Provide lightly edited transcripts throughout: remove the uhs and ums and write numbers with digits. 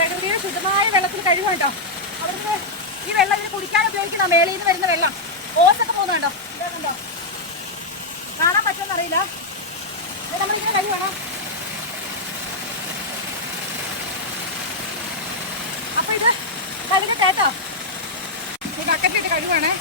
പ്രകൃതിയുടെ ശുദ്ധമായ വെള്ളത്തിൽ കഴിവുണ്ടോ. അവിടുന്ന് ഈ വെള്ളം ഇതിന് കുടിക്കാൻ ഉപയോഗിക്കുന്ന മേളിൽ നിന്ന് വരുന്ന വെള്ളം ഓസൊക്കെ പോകുന്നുണ്ടോ, ഇതാകുന്നുണ്ടോ, കാണാൻ പറ്റുമെന്നറിയില്ല. നമ്മളിങ്ങനെ കഴിവാണോ. അപ്പൊ ഇത് കഴുകട്ടെ കേട്ടോ. ഈ ബക്കറ്റിലിട്ട് കഴിവാണേ.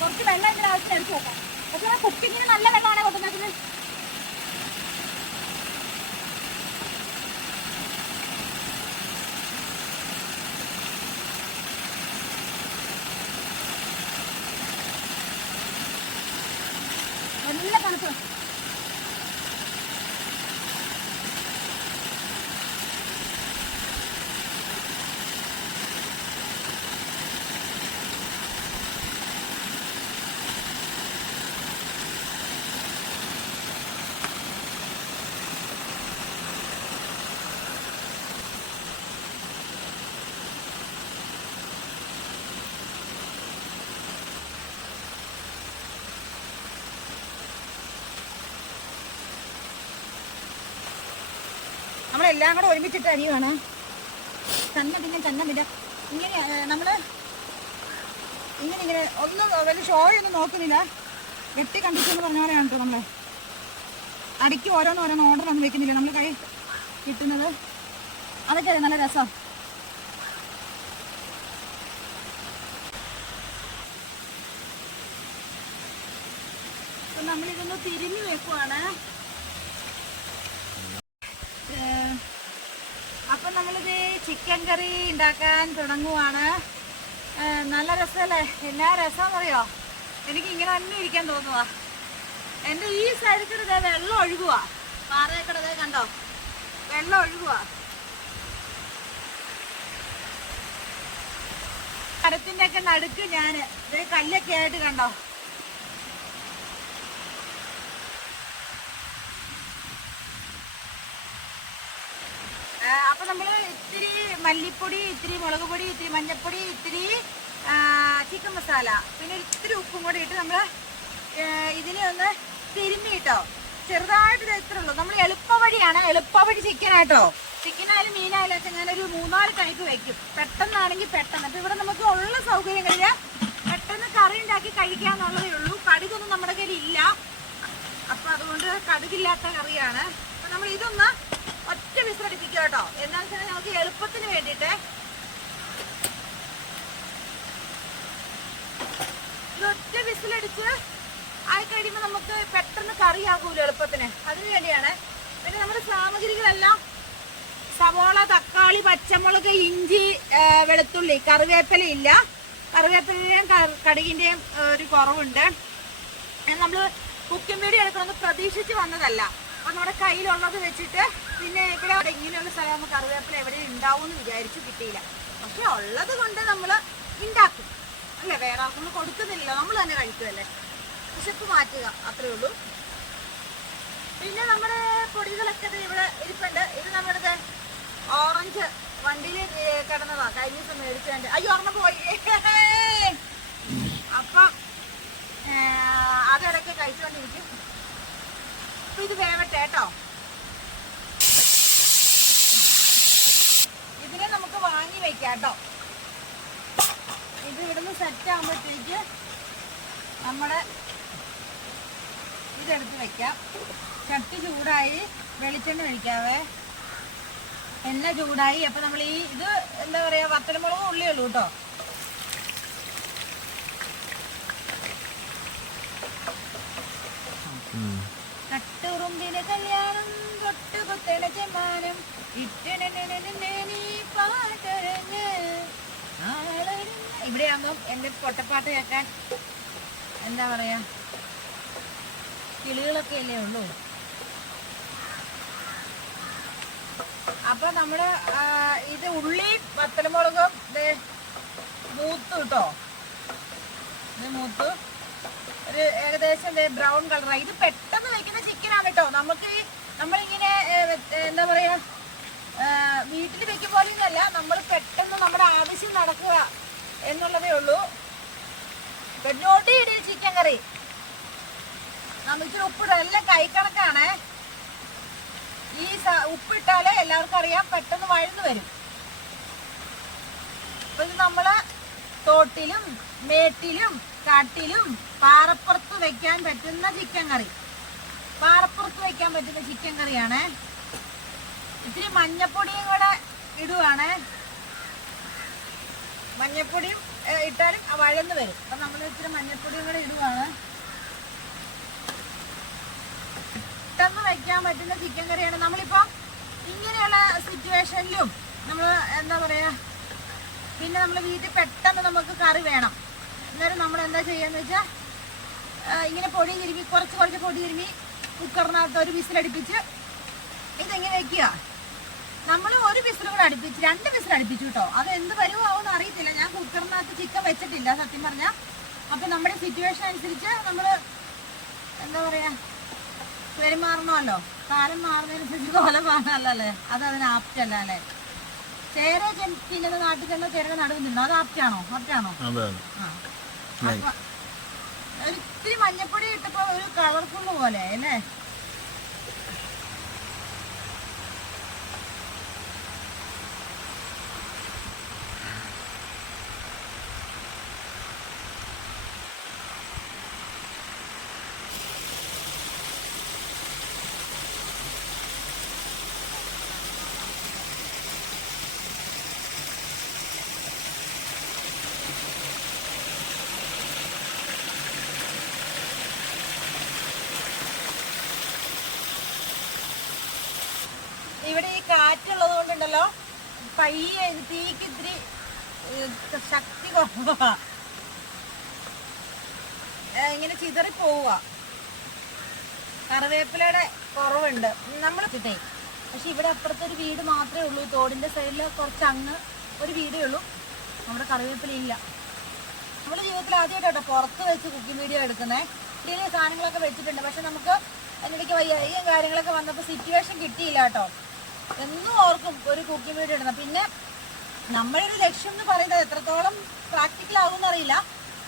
കുറച്ച് വെള്ളം ഇതിന് ആവശ്യം എടുത്ത് നോക്കാം. പക്ഷെ കുക്കിങ്ങിന് നല്ല വെള്ളമാണ് കൊണ്ടുവന്നത്. നല്ല തണുപ്പ്. നമ്മളെല്ലാം കൂടെ ഒരുമിച്ചിട്ട് അരിയുവാണ്. ചന്നമില്ല ഇങ്ങനെ നമ്മള് ഇങ്ങനെ ഒന്നും വലിയ ഷോയൊന്നും നോക്കുന്നില്ല. വെട്ടി കണ്ടിച്ചെന്ന് പറഞ്ഞ പോലെയാണ് കേട്ടോ. നമ്മള് അടിക്ക് ഓരോന്ന് ഓർഡർ ഒന്നും വെക്കുന്നില്ല. നമ്മൾ കൈ കിട്ടുന്നത് അതൊക്കെ നല്ല രസം. നമ്മളിതൊന്ന് തിരിഞ്ഞു വെക്കുവാണ്. അപ്പം നമ്മളിത് ചിക്കൻ കറി ഉണ്ടാക്കാൻ തുടങ്ങുവാണ്. നല്ല രസമല്ലേ? എന്നാ രസമെന്ന് അറിയോ, എനിക്ക് ഇങ്ങനെ തന്നെ ഇരിക്കാൻ തോന്നുക. എൻ്റെ ഈ സൈഡിൽ കൂടെ വെള്ളം ഒഴുകുക. പാറയൊക്കെ കണ്ടോ, വെള്ളം ഒഴുകുക. മരത്തിൻ്റെ ഒക്കെ നടുക്ക് ഞാൻ കല്ലൊക്കെ ആയിട്ട് കണ്ടോ. അപ്പൊ നമ്മള് ഇത്തിരി മല്ലിപ്പൊടി, ഇത്തിരി മുളക് പൊടി, ഇത്തിരി മഞ്ഞൾപ്പൊടി, ഇത്തിരി ചിക്കൻ മസാല, പിന്നെ ഇത്തിരി ഉപ്പും കൂടി ഇട്ട് നമ്മള് ഇതിനെ ഒന്ന് തിരുമ്മിട്ടോ. ചെറുതായിട്ട് ഇത്രേ ഉള്ളൂ. നമ്മൾ എളുപ്പവഴി ചിക്കനായിട്ടോ. ചിക്കനായാലും മീനായാലും ഒക്കെ ഞാനൊരു 3-4 ടൈപ്പ് വെക്കും. പെട്ടെന്നാണെങ്കിൽ പെട്ടെന്ന്. അപ്പൊ ഇവിടെ നമുക്ക് ഉള്ള സൗകര്യങ്ങളില് പെട്ടെന്ന് കറി ഉണ്ടാക്കി കഴിക്കാന്നുള്ളതേ ഉള്ളൂ. കടുകൊന്നും നമ്മുടെ കയ്യിൽ ഇല്ല. അപ്പൊ അതുകൊണ്ട് കടുകില്ലാത്ത കറിയാണ്. അപ്പൊ നമ്മൾ ഇതൊന്ന് ഒറ്റ വിസിലടിപ്പിക്കുക കേട്ടോ. എന്താണെന്ന് വെച്ചാൽ നമുക്ക് എളുപ്പത്തിന് വേണ്ടിയിട്ട് ഇതൊറ്റ വിസിലടിച്ച് ആയി കഴിയുമ്പോൾ നമുക്ക് പെട്ടെന്ന് കറിയാകൂല എളുപ്പത്തിന്. അതിനു വേണ്ടിയാണ്. പിന്നെ നമ്മുടെ സാമഗ്രികളെല്ലാം സവോള, തക്കാളി, പച്ചമുളക്, ഇഞ്ചി, വെളുത്തുള്ളി, കറിവേപ്പില ഇല്ല. കറിവേപ്പിലയുടെയും കടുകിൻ്റെയും ഒരു കുറവുണ്ട്. നമ്മൾ കുക്കിംഗ് വീഡിയോ എടുക്കണമെന്ന് പ്രതീക്ഷിച്ച് വന്നതല്ല. അപ്പം നമ്മുടെ കയ്യിലുള്ളത് വെച്ചിട്ട് പിന്നെ ഇവിടെ ഇങ്ങനെയുള്ള സ്ഥലം കറിവേപ്പില എവിടെ ഉണ്ടാവും എന്ന് വിചാരിച്ചു, കിട്ടിയില്ല. പക്ഷെ ഉള്ളത് കൊണ്ട് നമ്മൾ ഉണ്ടാക്കും അല്ലേ. വേറെ ആർക്കൊന്നും കൊടുക്കുന്നില്ല, നമ്മൾ തന്നെ കഴിക്കുമല്ലേ. വിശപ്പ് മാറ്റുക, അത്രേ ഉള്ളൂ. പിന്നെ നമ്മുടെ പൊടികളൊക്കെ ഇവിടെ ഇരിപ്പുണ്ട്. ഇത് നമ്മുടെ ഓറഞ്ച് വണ്ടിയിൽ കിടന്നതാ, കഴിഞ്ഞ ദിവസം മേടിച്ചതിൻ്റെ. അയ്യോ ഓർമ്മ പോയി. അപ്പം അതിടയ്ക്ക് കഴിച്ചുകൊണ്ടിരിക്കും. അപ്പൊ ഇത് വേവട്ടെ കേട്ടോ. ഇതിനെ നമുക്ക് വാങ്ങി വെക്കാം കേട്ടോ. ഇത് ഇവിടുന്ന് സെറ്റ് ആകുമ്പോഴത്തേക്ക് നമ്മുടെ ഇതെടുത്ത് വെക്കാം. ചട്ടി ചൂടായി, വെളിച്ചെണ്ണ ഒഴിക്കാവേ. എണ്ണ ചൂടായി. അപ്പൊ നമ്മൾ ഇത് എന്താ പറയാ, വത്തലമുളകും ഉള്ളിയുള്ളൂ കേട്ടോ. കട്ടുറുമ്പിന് കല്യാണം, തൊട്ടുകൊത്തേണ ചെമ്മാനം, പാട്ടരങ്ങ്. ഇവിടെ ആകുമ്പം എന്റെ പൊട്ടപ്പാട്ട് കേൾക്കാൻ എന്താ പറയാ, കിളികളൊക്കെ അല്ലേ ഉള്ളൂ. അപ്പൊ നമ്മള് ഇത് ഉള്ളി വത്തലമുളകും മൂത്തു കേട്ടോ. ഇത് മൂത്തു ഒരു ഏകദേശം ബ്രൗൺ കളറായി. ഇത് പെട്ടെന്ന് വെക്കുന്ന ചിക്കനാണ് കേട്ടോ. നമുക്ക് നമ്മളിങ്ങനെ എന്താ പറയാ വീട്ടിൽ വെക്കും പോലെയൊന്നുമല്ല, നമ്മൾ പെട്ടെന്ന് നമ്മുടെ ആവശ്യം നടക്കുക എന്നുള്ളതേ ഉള്ളൂ. പെണ്ണോട്ടി ചിക്കൻ കറി നമുക്ക് ഉപ്പിട എല്ലാം കൈക്കണക്കാണ്. ഈ ഉപ്പിട്ടാല് എല്ലാവർക്കും അറിയാം പെട്ടെന്ന് വഴന്നു വരും. അപ്പൊ ഇത് നമ്മള് തോട്ടിലും മേട്ടിലും കാട്ടിലും പാറപ്പുറത്ത് വെക്കാൻ പറ്റുന്ന ചിക്കൻ കറി, പാറപ്പുറത്ത് വെക്കാൻ പറ്റുന്ന ചിക്കൻ കറിയാണ്. ഇത്തിരി മഞ്ഞപ്പൊടിയും കൂടെ ഇടുവാണ്. മഞ്ഞപ്പൊടിയും ഇട്ടാലും വഴന്ന് വരും. അപ്പൊ നമ്മൾ ഇത്തിരി മഞ്ഞപ്പൊടിയും കൂടെ ഇടുവാണ്. പെട്ടെന്ന് വെക്കാൻ പറ്റുന്ന ചിക്കൻ കറിയാണ്. നമ്മളിപ്പോ ഇങ്ങനെയുള്ള സിറ്റുവേഷനിലും നമ്മൾ എന്താ പറയാ, പിന്നെ നമ്മൾ വീട്ടിൽ പെട്ടെന്ന് നമുക്ക് കറി വേണം. അന്നേരം നമ്മൾ എന്താ ചെയ്യാന്ന് വെച്ചാൽ ഇങ്ങനെ പൊടി തിരുമ്മി കുറച്ച് പൊടി തിരുമ്മി കുക്കറിനകത്ത് ഒരു വിസിലടിപ്പിച്ച് ഇതെങ്ങനെ വെക്കുക. നമ്മൾ ഒരു വിസിലും കൂടെ അടുപ്പിച്ച് 2 വിസിൽ അടുപ്പിച്ചു കേട്ടോ. അത് എന്ത് വരുവാന്ന് അറിയത്തില്ല. ഞാൻ കുക്കറിനകത്ത് ചിക്കൻ വെച്ചിട്ടില്ല സത്യം പറഞ്ഞാൽ. അപ്പൊ നമ്മുടെ സിറ്റുവേഷൻ അനുസരിച്ച് നമ്മൾ എന്താ പറയാ പെരുമാറണമല്ലോ. കാലം മാറുന്നതിനനുസരിച്ച് കോല മാറണല്ലേ, അത് അതിന് ആപ്റ്റല്ല അല്ലേ. ചേര പിന്നെ നാട്ടിൽ ചെന്ന ചേര നടുവുന്നുണ്ടോ, അത് ആപ്റ്റാണോ? ഒരിത്തിരി മഞ്ഞപ്പൊടി ഇട്ടപ്പോ ഒരു കളർഫുള്ള് പോലെ അല്ലേ. ഇവിടെ ഈ കാറ്റുള്ളത് കൊണ്ടുണ്ടല്ലോ പയ്യെ തീക്ക് ഇത്തിരി ശക്തി കുറവാ, ഇങ്ങനെ ചിതറി പോവുക. കറിവേപ്പിലയുടെ കുറവുണ്ട് നമ്മൾ ചിട്ടേ. പക്ഷെ ഇവിടെ അപ്പുറത്തൊരു വീട് മാത്രമേ ഉള്ളൂ, തോടിന്റെ സൈഡിൽ കുറച്ച് അങ്ങ് ഒരു വീടേ ഉള്ളൂ. നമ്മുടെ കറിവേപ്പിലയില്ല. നമ്മുടെ ജീവിതത്തിൽ ആദ്യമായിട്ടോ പുറത്ത് വെച്ച് കുക്കിംഗ് വീഡിയോ എടുക്കുന്നേ. ചെറിയ സാധനങ്ങളൊക്കെ വെച്ചിട്ടുണ്ട്. പക്ഷെ നമുക്ക് അതിനിടയ്ക്ക് വയ്യായും കാര്യങ്ങളൊക്കെ വന്നപ്പോൾ സിറ്റുവേഷൻ കിട്ടിയില്ല കേട്ടോ. എന്നും ഓർക്കും ഒരു കുക്കിംഗ് വീഡിയോ ഇടുന്നത്. പിന്നെ നമ്മളൊരു ലക്ഷ്യം എന്ന് പറയുന്നത് എത്രത്തോളം പ്രാക്ടിക്കൽ ആകുമെന്ന് അറിയില്ല.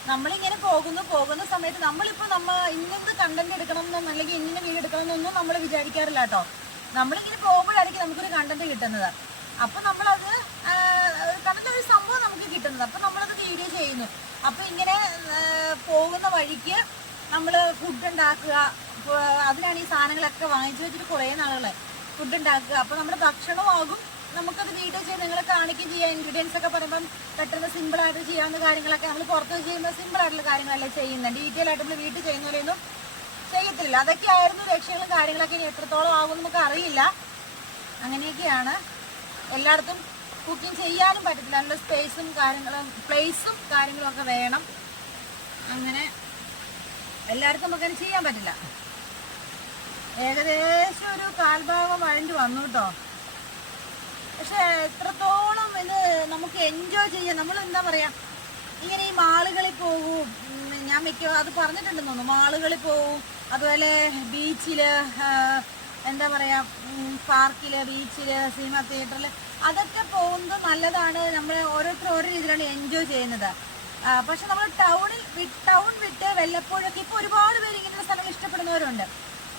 നമ്മളിങ്ങനെ പോകുന്ന സമയത്ത് നമ്മളിപ്പോൾ ഇന്നെന്ത് കണ്ടന്റ് എടുക്കണം എന്നോ അല്ലെങ്കിൽ ഇങ്ങനെ വീഡിയോ എടുക്കണം എന്നൊന്നും നമ്മൾ വിചാരിക്കാറില്ല കേട്ടോ. നമ്മളിങ്ങനെ പോകുമ്പോഴായിരിക്കും നമുക്കൊരു കണ്ടന്റ് കിട്ടുന്നത്. അപ്പൊ നമ്മളത് കണ്ടന്റ് ഒരു സംഭവം നമുക്ക് കിട്ടുന്നത്. അപ്പൊ നമ്മളത് വീഡിയോ ചെയ്യുന്നു. അപ്പൊ ഇങ്ങനെ പോകുന്ന വഴിക്ക് നമ്മൾ ഫുഡ് ഉണ്ടാക്കുക, അതിനാണ് ഈ സാധനങ്ങളൊക്കെ വാങ്ങിച്ചു വെച്ചിട്ട് കുറേ നാളുകളെ ഫുഡ് ഉണ്ടാക്കുക. അപ്പോൾ നമ്മുടെ ഭക്ഷണവും ആകും, നമുക്കത് വീഡിയോ ചെയ്ത് നിങ്ങളെ കാണിക്കുകയും ചെയ്യാം. ഇൻഗ്രീഡിയൻസ് ഒക്കെ പറയുമ്പം പെട്ടെന്ന് സിമ്പിളായിട്ട് ചെയ്യാവുന്ന കാര്യങ്ങളൊക്കെ നമ്മൾ പുറത്ത് ചെയ്യുമ്പോൾ സിമ്പിളായിട്ടുള്ള കാര്യങ്ങളല്ലേ ചെയ്യുന്നത്. ഡീറ്റെയിൽ ആയിട്ട് നമ്മൾ വീട്ടിൽ ചെയ്യുന്ന പോലെയൊന്നും ചെയ്യത്തില്ല. അതൊക്കെ ആയിരുന്നു ലക്ഷ്യങ്ങളും കാര്യങ്ങളൊക്കെ. ഇനി എത്രത്തോളം ആകും നമുക്ക് അറിയില്ല. അങ്ങനെയൊക്കെയാണ്. എല്ലായിടത്തും കുക്കിംഗ് ചെയ്യാനും പറ്റത്തില്ല. അതിനുള്ള സ്പേസും കാര്യങ്ങളും പ്ലേസും കാര്യങ്ങളും ഒക്കെ വേണം. അങ്ങനെ എല്ലായിടത്തും നമുക്കത് ചെയ്യാൻ പറ്റില്ല. ഏകദേശം ഒരു കാൽഭാഗം വഴഞ്ഞു വന്നു കേട്ടോ. പക്ഷെ എത്രത്തോളം ഇത് നമുക്ക് എൻജോയ് ചെയ്യാം. നമ്മൾ എന്താ പറയാ, ഇങ്ങനെ ഈ മാളുകളിൽ പോവും. ഞാൻ അത് പറഞ്ഞിട്ടുണ്ടെന്ന് തോന്നുന്നു. മാളുകളിൽ പോവും, അതുപോലെ ബീച്ചില്, എന്താ പറയാ പാർക്കില്, ബീച്ചില്, സിനിമ തിയേറ്ററിൽ, അതൊക്കെ പോകുന്നത് നല്ലതാണ്. നമ്മൾ ഓരോരുത്തരും ഓരോ രീതിയിലാണ് എൻജോയ് ചെയ്യുന്നത്. പക്ഷെ നമ്മൾ ടൗൺ വിട്ട് വല്ലപ്പോഴൊക്കെ ഇപ്പൊ ഒരുപാട് പേര് ഇങ്ങനെയുള്ള സ്ഥലങ്ങൾ ഇഷ്ടപ്പെടുന്നവരുണ്ട്.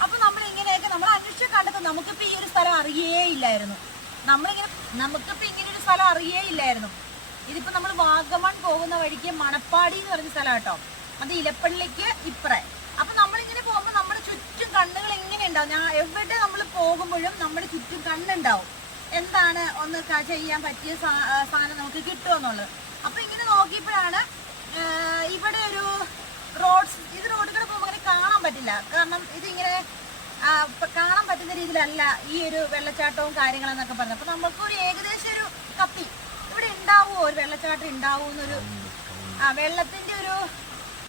അപ്പൊ നമ്മൾ ഇങ്ങനെയൊക്കെ നമ്മൾ അന്വേഷിച്ച് കണ്ടെത്തും. നമുക്കിപ്പോ ഈ ഒരു സ്ഥലം അറിയേയില്ലായിരുന്നു. നമുക്കിപ്പോ ഇങ്ങനെ ഒരു സ്ഥലം അറിയേയില്ലായിരുന്നു. ഇതിപ്പോ നമ്മൾ വാഗമൺ പോകുന്ന വഴിക്ക് മണപ്പാടി എന്ന് പറഞ്ഞ സ്ഥലം കേട്ടോ. അത് ഇലപ്പള്ളിക്ക് ഇപ്പറേ. അപ്പൊ നമ്മളിങ്ങനെ പോകുമ്പോൾ നമ്മുടെ ചുറ്റും കണ്ണുകൾ ഇങ്ങനെ ഉണ്ടാവും. എവിടെ നമ്മൾ പോകുമ്പോഴും നമ്മുടെ ചുറ്റും കണ്ണുണ്ടാവും. എന്താണ് ഒന്ന് ചെയ്യാൻ പറ്റിയ സാധനം നമുക്ക് കിട്ടുമെന്നുള്ളത്. അപ്പൊ ഇങ്ങനെ നോക്കിയപ്പോഴാണ് ഇവിടെ ഒരു ഇത് റോഡുകൾ പോകുമ്പോൾ അങ്ങനെ കാണാൻ പറ്റില്ല. കാരണം ഇതിങ്ങനെ കാണാൻ പറ്റുന്ന രീതിയിലല്ല ഈ ഒരു വെള്ളച്ചാട്ടവും കാര്യങ്ങളെന്നൊക്കെ പറഞ്ഞു. അപ്പൊ നമുക്ക് ഒരു ഏകദേശം ഒരു കപ്പി ഇവിടെ ഉണ്ടാവുമോ, ഒരു വെള്ളച്ചാട്ടം ഉണ്ടാവുമെന്നൊരു വെള്ളത്തിന്റെ ഒരു